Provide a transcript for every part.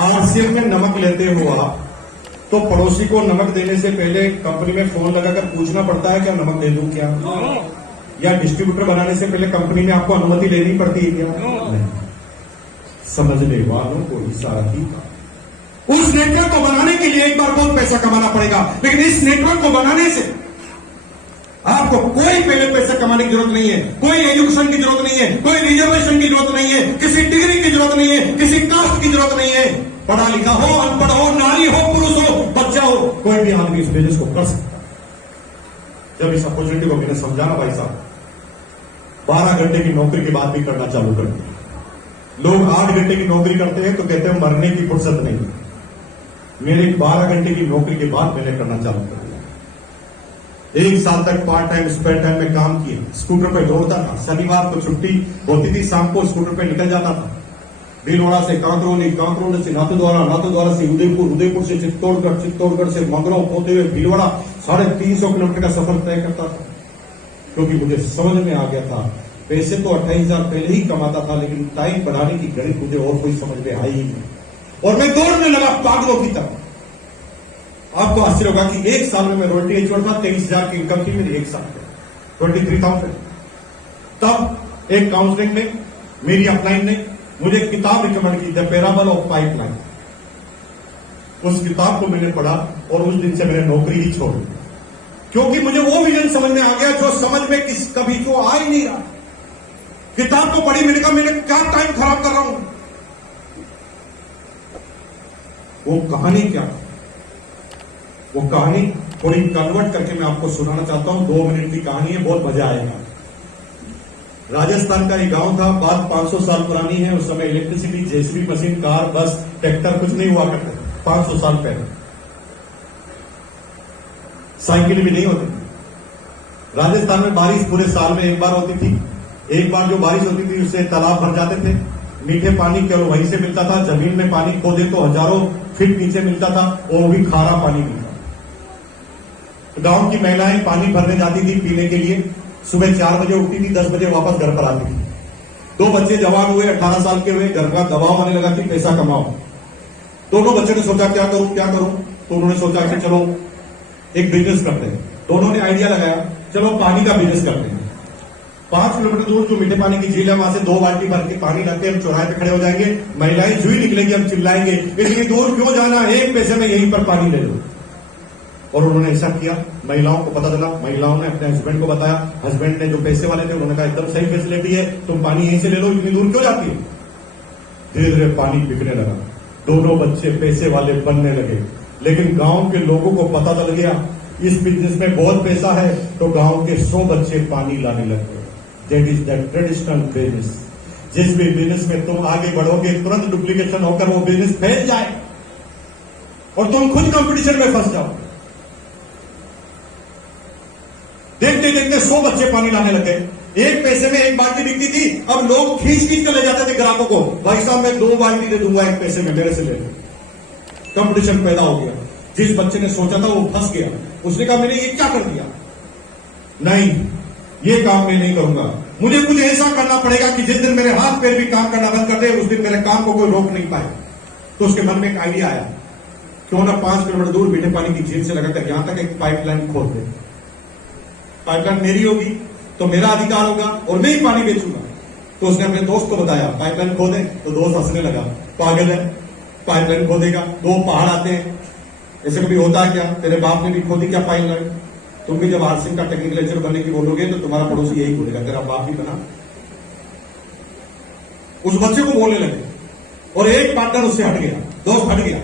RCM में नमक लेते हो आप, तो पड़ोसी को नमक देने से पहले कंपनी में फोन लगाकर पूछना पड़ता है क्या नमक दे दूं क्या? या डिस्ट्रीब्यूटर बनाने से पहले कंपनी में आपको अनुमति लेनी पड़ती है क्या? नहीं। समझने वालों को इशारा की। उस नेटवर्क को बनाने के लिए एक बार बहुत पैसा कमाना पड़ेगा, लेकिन इस नेटवर्क को बनाने से आपको कोई पहले पैसा कमाने की जरूरत नहीं है, कोई एजुकेशन की जरूरत नहीं है, कोई रिजर्वेशन की जरूरत नहीं है, किसी डिग्री की जरूरत नहीं है, किसी कास्ट की जरूरत नहीं है। पढ़ा लिखा हो, अनपढ़ हो, नारी हो, पुरुष हो, बच्चा हो, कोई भी आदमी इस बिजनेस को कर सकता है। जब इस अपॉर्चुनिटी को मैंने समझा ना भाई साहब, 12 घंटे की नौकरी के बाद भी करना चालू कर दिया। लोग 8 घंटे की नौकरी करते हैं तो कहते हैं मरने की फुर्सत नहीं। मेरे 12 घंटे की नौकरी के बाद मैंने करना चालू कर दिया। 1 साल तक पार्ट टाइम स्पेयर टाइम में काम किया, स्कूटर पे दौड़ता था, शनिवार को छुट्टी होती थी, शाम को स्कूटर पे निकल जाता था, भीलवाड़ा से कांकरोली, कांकरोली से नाथद्वारा, नाथद्वारा से उदयपुर, उदयपुर से चित्तौड़गढ़, चित्तौड़गढ़ से मंगरौ होते हुए भीलवाड़ा 350 किलोमीटर का सफर तय करता था। क्योंकि मुझे समझ में आ गया था, पैसे तो 28,000 पहले ही कमाता था, लेकिन टाइम बढ़ाने की गणित मुझे और कोई समझ में आई ही नहीं, और मैं दौड़ने लगा पागलों की तरह। आपको आश्चर्य होगा कि 1 साल में मैं रॉयल्टी एचवर था, 23,000 की इनकम थी मेरी 1 साल में, 23,000। तब एक काउंसलिंग ने, मेरी अपलाइन ने मुझे किताब रिकमेंड की, द पैराबल ऑफ पाइपलाइन। उस किताब को मैंने पढ़ा और उस दिन से मैंने नौकरी ही छोड़ी, क्योंकि मुझे वो विजन समझ में आ गया जो समझ में कभी जो आ ही नहीं रहा। किताब को पढ़ी, मैंने कहा मैंने क्या टाइम खराब कर रहा हूं। वो कहानी क्या, वो कहानी थोड़ी कन्वर्ट करके मैं आपको सुनाना चाहता हूं। 2 मिनट की कहानी है, बहुत मजा आएगा। राजस्थान का एक गांव था, बात 500 साल पुरानी है। उस समय इलेक्ट्रिसिटी, जेसीबी मशीन, कार, बस, ट्रैक्टर कुछ नहीं हुआ करते। 500 साल पहले साइकिल भी नहीं होती। राजस्थान में बारिश पूरे साल में एक बार होती थी। एक बार जो बारिश होती थी उससे तालाब भर जाते थे, मीठे पानी केवल वहीं से मिलता था। जमीन में पानी खोदे तो हजारों फीट नीचे मिलता था, और वो भी खारा पानी मिलता। गांव की महिलाएं पानी भरने जाती थी पीने के लिए। सुबह 4 बजे उठती थी, 10 बजे वापस घर पर आती थी। 2 बच्चे जवान हुए, 18 साल के हुए, घर का दबाव आने लगा कि पैसा कमाओ। दोनों बच्चों ने सोचा क्या करूं क्या करूं, तो उन्होंने सोचा कि चलो एक बिजनेस करते हैं। दोनों ने आइडिया लगाया, चलो पानी का बिजनेस करते हैं। 5 किलोमीटर दूर जो मीठे पानी की झील है, वहां से 2 बाल्टी भर के पानी लाते, हम चौराहे पे खड़े हो जाएंगे, महिलाएं जुई निकलेंगी, हम चिल्लाएंगे इतनी दूर क्यों जाना, 1 पैसे में यहीं पर पानी ले लो। और उन्होंने ऐसा किया। महिलाओं को पता चला, महिलाओं ने अपने हस्बैंड को बताया। हस्बैंड ने, जो पैसे वाले थे, उन्होंने कहा एकदम सही फैसिलिटी है, तुम पानी यहीं से ले लो, इतनी दूर क्यों जाती है। धीरे धीरे पानी बिकने लगा, दोनों बच्चे पैसे वाले बनने लगे। लेकिन गांव के लोगों को पता चल गया इस बिजनेस में बहुत पैसा है, तो गांव के 100 बच्चे पानी लाने लग गए। That is the traditional business. जिस भी बिजनेस में तुम आगे बढ़ोगे, तुरंत डुप्लीकेशन होकर वो बिजनेस फैल जाए और तुम खुद कंपटीशन में फंस जाओ। देखते देखते 100 बच्चे पानी लाने लगे। 1 पैसे में 1 बाल्टी बिकती थी। अब लोग खींच खींच कर ले जाते थे ग्राहकों को, भाई साहब मैं 2 बाल्टी दे दूंगा 1 पैसे में, मेरे से ले लो। कंपटीशन पैदा हो गया। जिस बच्चे ने सोचा था वो फंस गया। उसने कहा मैंने ये क्या कर दिया, नहीं ये काम मैं नहीं करूंगा, मुझे कुछ ऐसा करना पड़ेगा कि जिस दिन मेरे हाथ पैर भी काम करना बंद कर दे, उस दिन मेरे काम को कोई रोक नहीं पाए। तो उसके मन में एक आइडिया आया, क्यों ना 5 किलोमीटर दूर मीठे पानी की झील से लगाकर यहां तक एक पाइपलाइन खोद दे। पाइपलाइन मेरी होगी तो मेरा अधिकार होगा और मैं ही पानी बेचूंगा। तो उसने अपने दोस्त को बताया पाइपलाइन खोदे, तो दोस्त हंसने लगा, पागल है, पाइपलाइन खोदेगा, 2 पहाड़ आते हैं, ऐसे कभी होता है क्या, तेरे बाप ने भी खोदी क्या पाइपलाइन। तुम भी जब आरसीएम का टेक्निकल लेक्चर बनने की बोलोगे तो तुम्हारा पड़ोसी यही बोलेगा, तेरा बाप भी बना। उस बच्चे को बोलने लगे और एक पार्टनर उससे हट गया, दोस्त हट गया।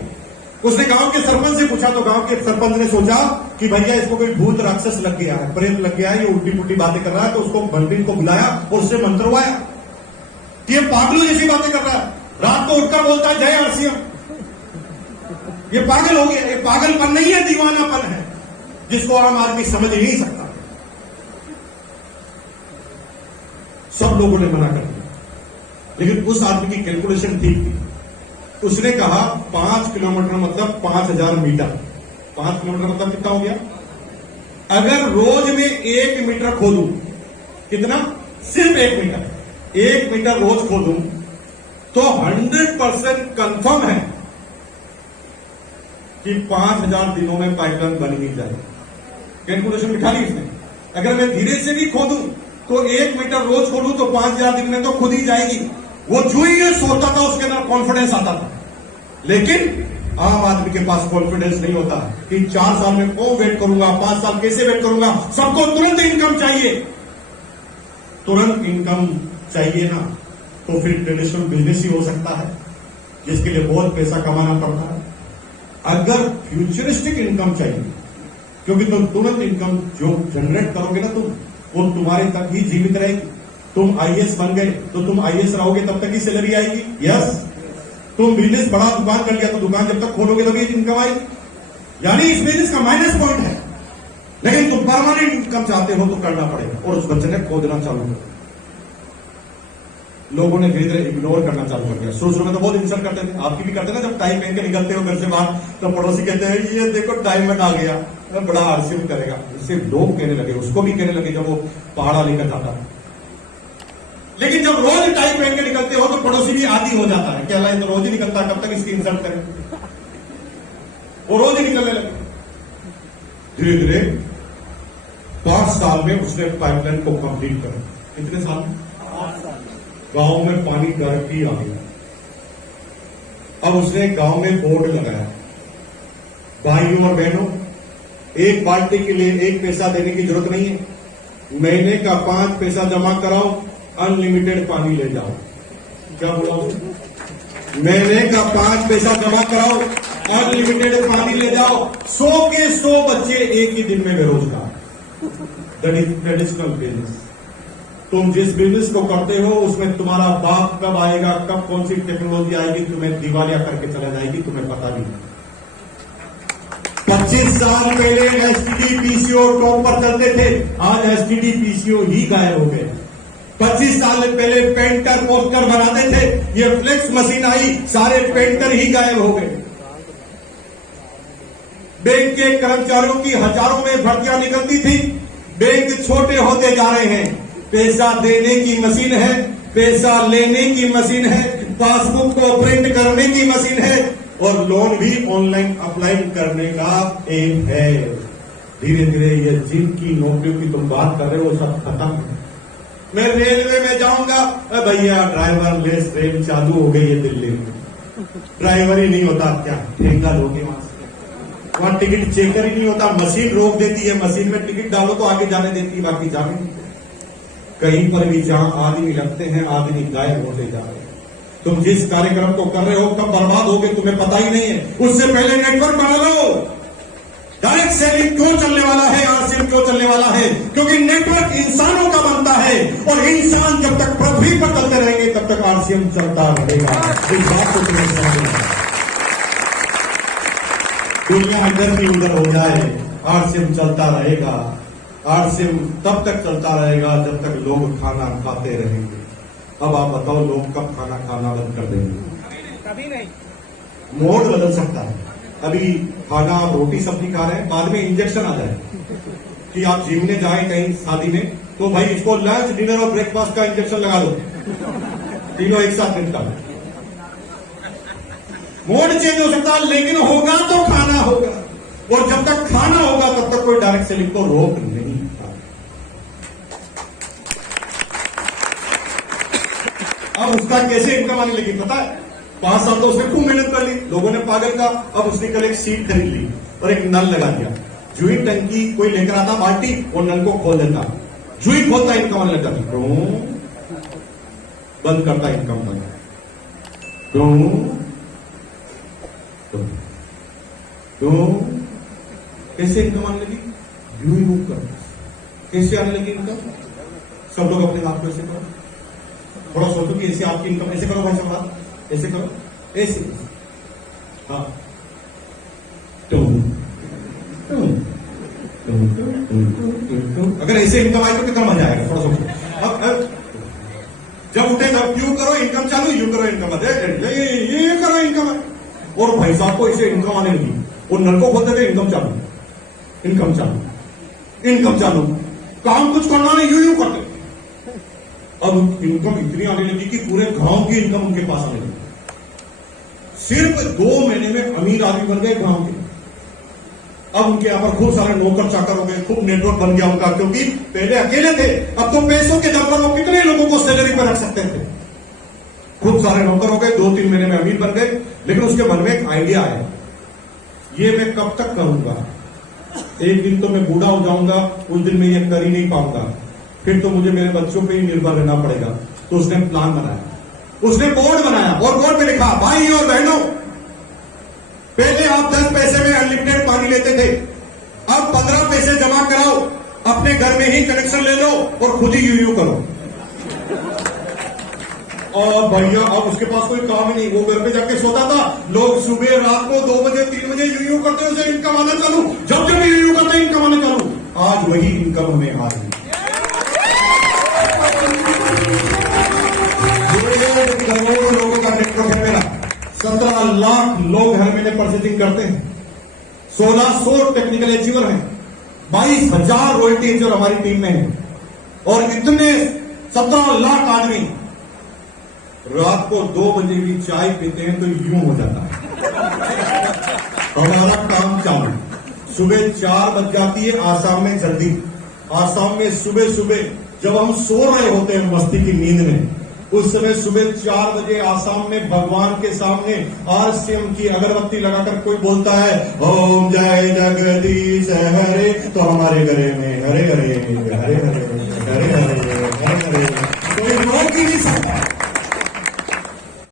उसने गांव के सरपंच से पूछा, तो गांव के सरपंच ने सोचा कि भैया इसको कोई भूत राक्षस लग गया है, प्रेत लग गया है, ये उल्टी पुल्टी बातें कर रहा है। तो उसको बलबीर को बुलाया और उससे मंत्रवाया कि ये पागलों जैसी बातें कर रहा है, रात को उठकर बोलता है जय आरसीएम। ये पागल हो गया। ये पागलपन नहीं है, दीवानापन है, जिसको आम आदमी समझ ही नहीं सकता। सब लोगों ने मना कर दिया, लेकिन उस आदमी की कैलकुलेशन ठीक थी। उसने कहा 5 किलोमीटर मतलब 5000 मीटर। 5 किलोमीटर मतलब कितना हो गया, अगर रोज में 1 मीटर खोदूं, कितना, सिर्फ 1 मीटर, 1 मीटर रोज खोदूं, तो 100% कंफर्म है कि 5000 दिनों में पाइपलाइन बन ही जाए। कैलकुलेशन बिठा ली इसने। अगर मैं धीरे से भी खोदूं तो 1 मीटर रोज खोदूं तो 5000 दिन में तो खुद ही जाएगी। वो जो ही ये सोचता था उसके अंदर कॉन्फिडेंस आता था। लेकिन आम आदमी के पास कॉन्फिडेंस नहीं होता कि 4 साल में क्यों वेट करूंगा, 5 साल कैसे वेट करूंगा। सबको तुरंत इनकम चाहिए, तुरंत इनकम चाहिए ना, तो फिर ट्रेडिशनल बिजनेस ही हो सकता है जिसके लिए बहुत पैसा कमाना पड़ता है। अगर फ्यूचरिस्टिक इनकम चाहिए, क्योंकि तुम तुरंत इनकम जो जनरेट करोगे ना तुम, वो तुम्हारे तक ही जीवित रहेगी। तुम आईएएस बन गए तो तुम आईएएस रहोगे तब तक ही सैलरी आएगी। यस, तुम बिजनेस बड़ा दुकान कर लिया तो दुकान जब तक खोलोगे तभी इनकम आएगी। यानी इस बिजनेस का माइनस पॉइंट है। लेकिन तुम परमानेंट इनकम चाहते हो तो करना पड़ेगा। और उस बच्चे ने खोदना चालू कर, लोगों ने धीरे धीरे इग्नोर करना चालू कर दिया। शुरू में तो बहुत इंसल्ट करते थे, आपकी भी करते ना, जब टाई पहन के निकलते हो घर से बाहर तो पड़ोसी कहते हैं ये देखो डायमंड आ गया, बड़ा आरसीएम करेगा। इससे लोग कहने लगे, उसको भी कहने लगे जब वो पहाड़ा लेकर जाता। लेकिन जब रोज टाई पहन के निकलते हो तो पड़ोसी भी आदी हो जाता है, क्या ये तो रोज ही निकलता है, कब तक इसकी इंसल्ट करें। वो रोज ही निकलने लगे। धीरे धीरे 5 साल में उसने पाइपलाइन को कंप्लीट कर। कितने साल में? 5 साल। गांव में पानी डायरेक्टली आ गया। अब उसने गांव में बोर्ड लगाया, भाइयों और बहनों, एक बाल्टी के लिए 1 पैसा देने की जरूरत नहीं है। महीने का 5 पैसा जमा कराओ, अनलिमिटेड पानी ले जाओ। क्या बोला उसने? महीने का 5 पैसा जमा कराओ, अनलिमिटेड पानी ले जाओ। 100 के 100 बच्चे एक ही दिन में बेरोजगार। That is traditional business. तुम जिस बिजनेस को करते हो उसमें तुम्हारा बाप कब आएगा, कब कौन सी टेक्नोलॉजी आएगी, तुम्हें दिवालिया करके चला जाएगी, तुम्हें पता नहीं। 25 साल पहले एसटीडी पीसीओ टॉप पर चलते थे, आज एसटीडी पीसीओ ही गायब हो गए। 25 साल पहले पेंटर पोस्टर बनाते थे, ये फ्लेक्स मशीन आई, सारे पेंटर ही गायब हो गए। बैंक के कर्मचारियों की हजारों में भर्तियां निकलती थी, बैंक छोटे होते जा रहे हैं। पैसा देने की मशीन है, पैसा लेने की मशीन है, पासबुक को प्रिंट करने की मशीन है, और लोन भी ऑनलाइन अप्लाई करने का एम है। धीरे धीरे ये जिनकी नौकरियों की तुम बात कर रहे हो सब खत्म है। मैं रेलवे में जाऊंगा, भैया ड्राइवर लेस ट्रेन चालू हो गई है दिल्ली में। ड्राइवर ही नहीं होता, क्या ठेका लोगे वहां टिकट चेकर ही नहीं होता, मशीन रोक देती है, मशीन में टिकट डालो तो आगे जाने देती है, बाकी जाने नहीं। कहीं पर भी जहां आदमी लगते हैं आदमी गायब होते जा रहे हैं। तुम जिस कार्यक्रम को कर रहे हो कब बर्बाद होगे तुम्हें पता ही नहीं है। उससे पहले नेटवर्क बना लो। डायरेक्ट सेलिंग क्यों चलने वाला है, आरसीएम क्यों चलने वाला है? क्योंकि नेटवर्क इंसानों का बनता है, और इंसान जब तक पृथ्वी पर चलते रहेंगे तब तक आरसीएम चलता रहेगा। इस बात को तुम्हें समझना। दुनिया इधर की उधर हो जाए, आरसीएम चलता रहेगा। आरसीएम तब तक चलता रहेगा जब तक लोग खाना खाते रहेंगे। अब आप बताओ लोग कब खाना खाना बंद कर देंगे? कभी नहीं। मोड बदल सकता है। अभी खाना आप रोटी सब्जी खा रहे हैं, बाद में इंजेक्शन आ जाए कि आप जिम में जाए कहीं शादी में, तो भाई इसको लंच डिनर और ब्रेकफास्ट का इंजेक्शन लगा दो, तीनों एक साथ निपटा। मोड चेंज हो सकता है, लेकिन होगा तो खाना होगा, और जब तक खाना होगा तब तक कोई डायरेक्ट सेलिंग को रोक नहीं। अब उसका कैसे इनकम आने लगी पता है? 5 साल तो उसने खूब मेहनत कर ली, लोगों ने पागल का। अब उसने कल एक सीट खरीद ली और एक नल लगा दिया। जुई टंकी कोई लेकर आता बाल्टी और नल को खोल देता, जुई खोलता इनकम आने लग जाती, बंद करता इनकम बंद। कैसे इनकम आने लगी? यू कर। कैसे आने लगी इनकम? सब लोग अपने हाथ को ऐसे करो, थोड़ा सोचो कि ऐसे आपकी इनकम ऐसे करो भाई साहब, ऐसे करो, ऐसे। हाँ, अगर ऐसे इनकम आए तो कितना मजा आएगा? थोड़ा सोचो। अब जब उठे तब यू करो इनकम चालू, यू करो इनकम, ये करो इनकम। और भाई साहब को ऐसे इनकम आने लगी, और नल को बोलते थे इनकम चालू, इनकम चालू, इनकम चालू। काम कुछ करना नहीं, यू करते। अब इनकम इतनी आने लगी कि पूरे गांव की इनकम उनके पास आने लगी। सिर्फ 2 महीने में अमीर आदमी बन गए गांव के। अब उनके यहाँ पर खूब सारे नौकर चाकर हो गए, खूब नेटवर्क बन गया उनका, क्योंकि पहले अकेले थे, अब तो पैसों के दम पर वो कितने लोगों को सैलरी पर रख सकते थे। खूब सारे नौकर हो गए, 2-3 महीने में अमीर बन गए। लेकिन उसके मन में एक आइडिया आया, ये मैं कब तक करूंगा, एक दिन तो मैं बूढ़ा हो जाऊंगा, उस दिन मैं ये कर ही नहीं पाऊंगा, फिर तो मुझे मेरे बच्चों पे ही निर्भर रहना पड़ेगा। तो उसने प्लान बनाया, उसने बोर्ड बनाया और बोर्ड पे लिखा, भाई और बहनों, पहले आप 10 पैसे में अनलिमिटेड पानी लेते थे, अब 15 पैसे जमा कराओ, अपने घर में ही कनेक्शन ले लो और खुद ही यूं करो। और भैया अब उसके पास कोई काम ही नहीं, वो घर पे जाके सोता था, लोग सुबह रात को 2 बजे 3 बजे यूं करते, उसे इनकम आना चालू, जब जब यूं करते इनकम आना चालू। आज वही इनकम हमें आ रही है। करोड़ों लोगों का नेटवर्क है मेरा, 17 लाख लोग हर महीने परचेजिंग करते हैं, 1600 टेक्निकल अचीवर हैं, 22,000 रॉयल्टी अचीवर हमारी टीम में है, और इतने 17 लाख आदमी रात को 2 बजे भी चाय पीते हैं तो यूं हो जाता है। हमारा काम चालू, सुबह 4 बज जाती है आसाम में जल्दी, आसाम में सुबह सुबह जब हम सो रहे होते हैं मस्ती की नींद में, उस समय सुबह 4 बजे आसाम में भगवान के सामने RCM की अगरबत्ती लगाकर कोई बोलता है ओम जय जगदीश हरे, तो हमारे गले में हरे हरे हरे हरे हरे हरे